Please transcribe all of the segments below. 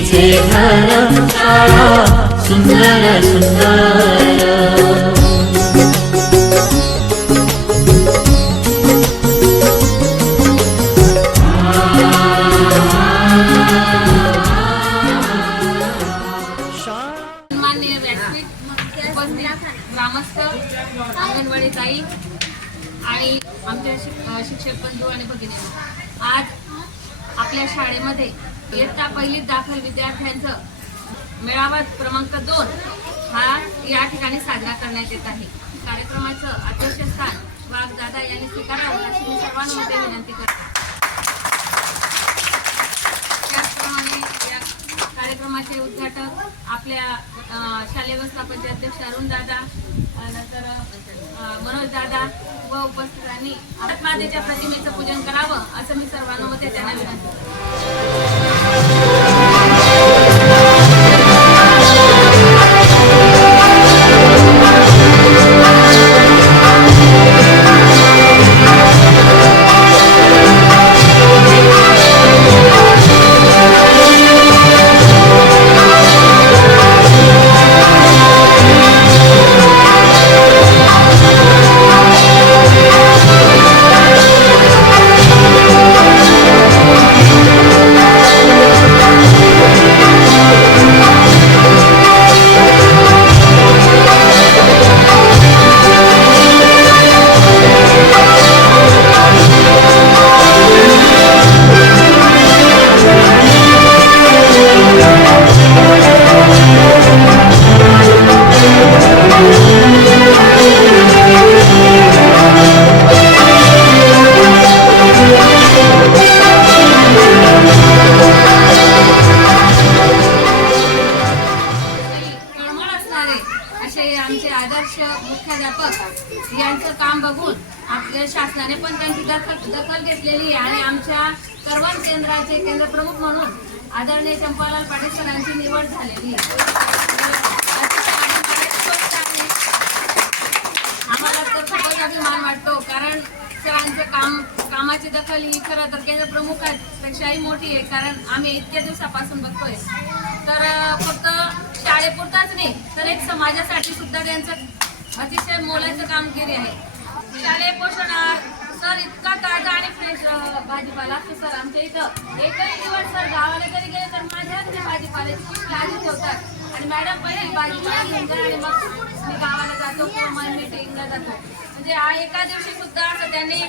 तिचे घर सुंदर सुंदर. ग्रामस्थ अंगणवाडी ताई आणि आमच्या शिक्षक बंधू आणि भगिनी. आज आपल्या शाळेमध्ये इयत्ता पहिलीत दाखल विद्यार्थ्यांचं मेळावा क्रमांक दोन हा या ठिकाणी साजरा करण्यात येत आहे. कार्यक्रमाचं अध्यक्षस्थान वाघदादा यांनी स्वीकारावं अशी मी सर्वांमध्ये विनंती करते. त्याचप्रमाणे या कार्यक्रमाचे उद्घाटक आपल्या शालेय व्यवस्थापनचे अध्यक्ष अरुण दादा नंतर मनोज दादा व उपस्थितांनी महात्मादेच्या प्रतिमेचं पूजन करावं असं मी सर्वांमध्ये त्यांना विनंती असे आमचे आदर्श मुख्याध्यापक यांचं काम बघून आपल्या शासनाने पण त्यांची दखल दखल घेतलेली आहे. आणि आमच्या करवण केंद्राचे केंद्र प्रमुख म्हणून आदरणीय चंपालाल पाटील सरांची निवड झालेली आहे. आम्हाला तर खूपच अभिमान वाटतो कारण सरांचं काम कामाची दखल ही खरं तर केंद्र प्रमुखापेक्षाही मोठी आहे कारण आम्ही इतक्या दिवसापासून बघतोय. तर फक्त शाळेपुरताच नाही तर एक समाजासाठी सुद्धा त्यांचं अतिशय मोलाचं कामगिरी आहे. शालेय पोषण सर इतका ताजा आणि फ्रेश भाजीपाला. असतो सर आमच्या इथं एकही दिवस सर गावाला जरी गेले तर माझ्या हातच्या भाजीपाल्याची खूप ठेवतात. आणि मॅडम पहिले भाजीपाला घेऊन जा आणि मग मी गावाला जातो किंवा मग मीटिंगला जातो. म्हणजे एका दिवशी सुद्धा असं त्यांनी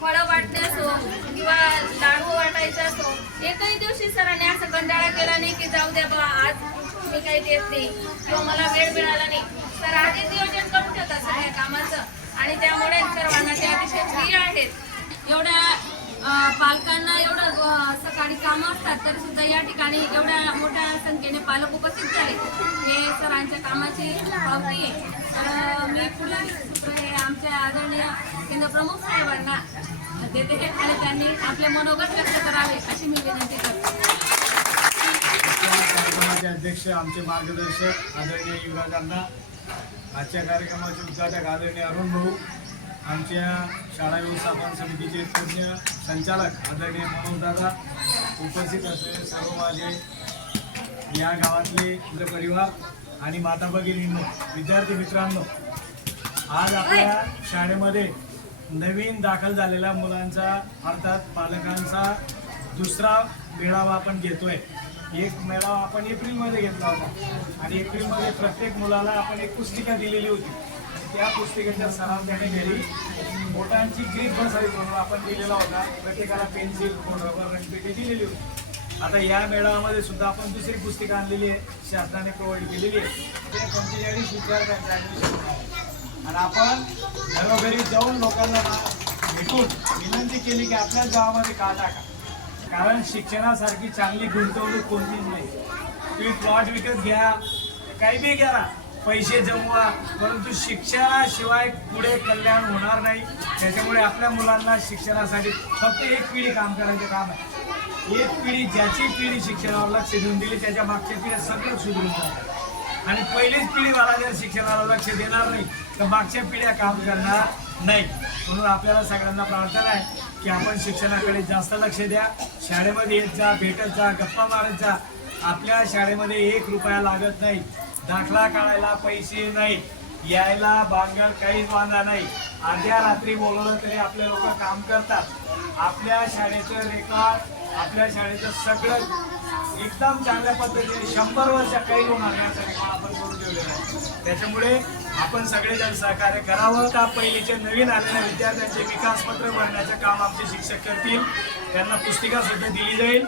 फळं वाटते असो किंवा लाडू वाटायचं असो एकही दिवशी सरांनी असं कंटाळा केला नाही की जाऊ द्या बा काही देत नाही किंवा मला वेळ मिळाला नाही सर आधी नियोजन म्हणजे करून ठेवतात सगळ्या कामाचं. आणि त्यामुळे सर्वांना ते अतिशय प्रिय आहेत. एवढ्या पालकांना एवढं सकाळी कामं असतात तरी सुद्धा या ठिकाणी एवढ्या मोठ्या संख्येने पालक उपस्थित झाले. हे सरांच्या कामाची पावती आहे. तर मी पुढील हे आमच्या आदरणीय केंद्रप्रमुख साहेबांना देते आणि त्यांनी आपले मनोगत व्यक्त करावे अशी मी विनंती करते. कार्यक्रमाचे अध्यक्ष आमचे मार्गदर्शक आदरणीय युवकांना आजच्या कार्यक्रमाचे उद्घाटक आदरणीय अरुण भाऊ आमच्या शाळा व्यवस्थापन समितीचे तज्ज्ञ संचालक आदरणीय मनोजदादा उपस्थित असलेले सर्व माझे या गावातले मित्र परिवार आणि माता भगिनींनो विद्यार्थी मित्रांनो आज आपल्या शाळेमध्ये नवीन दाखल झालेल्या मुलांचा अर्थात पालकांचा दुसरा मेळावा आपण घेतोय. एक मेळावा आपण एप्रिलमध्ये घेतला होता. आणि एप्रिलमध्ये प्रत्येक मुलाला आपण एक पुस्तिका दिलेली होती. त्या पुस्तिकेच्या सराव त्याने घरी बोटांची ग्रीप बसावी म्हणून आपण दिलेला होता. प्रत्येकाला पेन्सिल रबर रंगपेटी दिलेली होती. आता या मेळाव्यामध्ये सुद्धा आपण दुसरी पुस्तिका आणलेली आहे. शासनाने प्रोव्हाइड केलेली आहे. ते पंचेचाळीस विद्यार्थ्यांचं ॲडमिशन आणि आपण घरोघरी जाऊन लोकांना भेटून विनंती केली की आपल्याच गावामध्ये का टाका? कारण शिक्षणासारखी चांगली गुंतवणूक कोणतीच नाही. तुम्ही प्लॉट विकत घ्या काही बी घ्या पैसे जमवा परंतु शिक्षणाशिवाय पुढे कल्याण होणार नाही. त्याच्यामुळे आपल्या मुलांना शिक्षणासाठी फक्त एक पिढी काम करायचं काम आहे. एक पिढी ज्याची पिढी शिक्षणावर लक्ष देऊन दिली त्याच्या मागच्या पिढ्या सगळं सुधरून जातात आणि पहिलीच पिढी मला जर शिक्षणाला लक्ष देणार नाही तर मागच्या पिढ्या काम करणार नाही. म्हणून आपल्याला सगळ्यांना प्रार्थना आहे की आपण शिक्षणाकडे जास्त लक्ष द्या. शाळेमध्ये येत जा भेटत जा गप्पा मारत जा. आपल्या शाळेमध्ये एक रुपया लागत नाही. दाखला काढायला पैसे नाही. यायला बांगल काहीच वांदा नाही. अर्ध्या रात्री बोलवलं तरी आपले लोक काम करतात. आपल्या शाळेचं रेकॉर्ड आपल्या शाळेचं सगळं एकदम चांगल्या पद्धतीने शंभर वर्ष काही होणार याचा निर्माण आपण करून ठेवलेला आहे. त्याच्यामुळे आपण सगळेजण सहकार्य करावं का पहिलेचे नवीन आलेल्या विद्यार्थ्यांचे विकास पत्र भरण्याचं काम आमचे शिक्षक करतील? त्यांना पुस्तिका सुद्धा दिली जाईल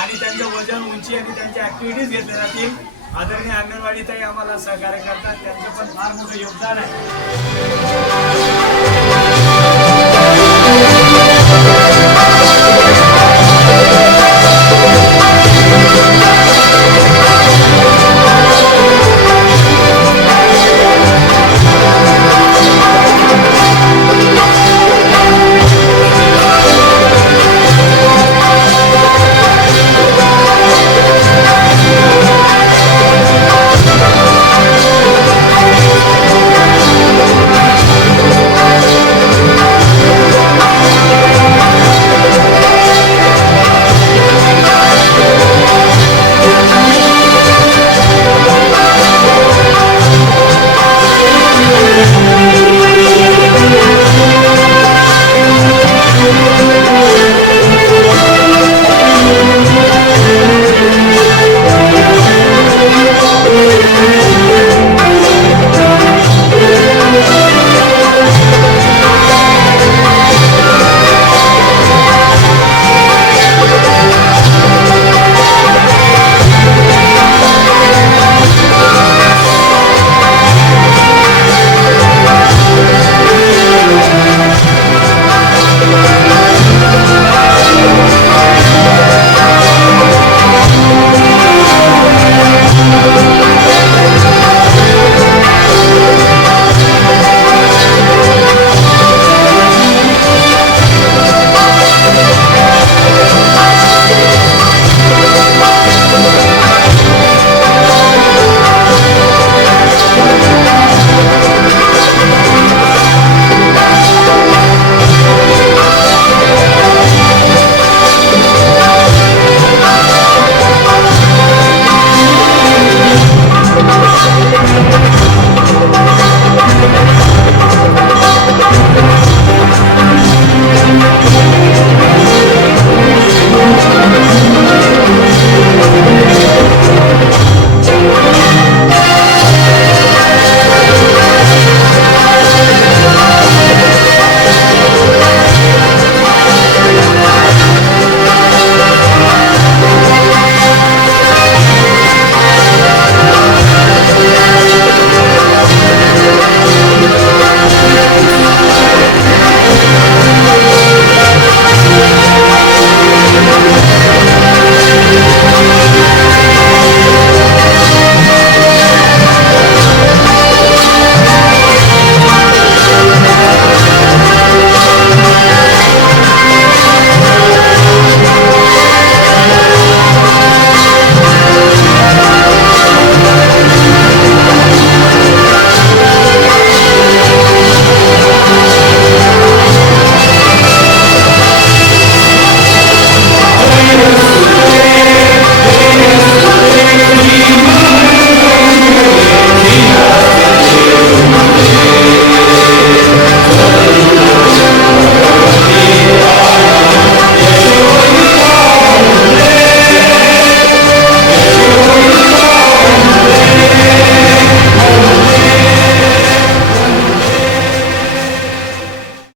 आणि त्यांचं वजन उंची आणि त्यांच्या ऍक्टिव्हिटीज घेतल्या जातील. आदरणीय अंगणवाडीतही आम्हाला सहकार्य करतात. त्यांचं पण फार मोठं योगदान आहे.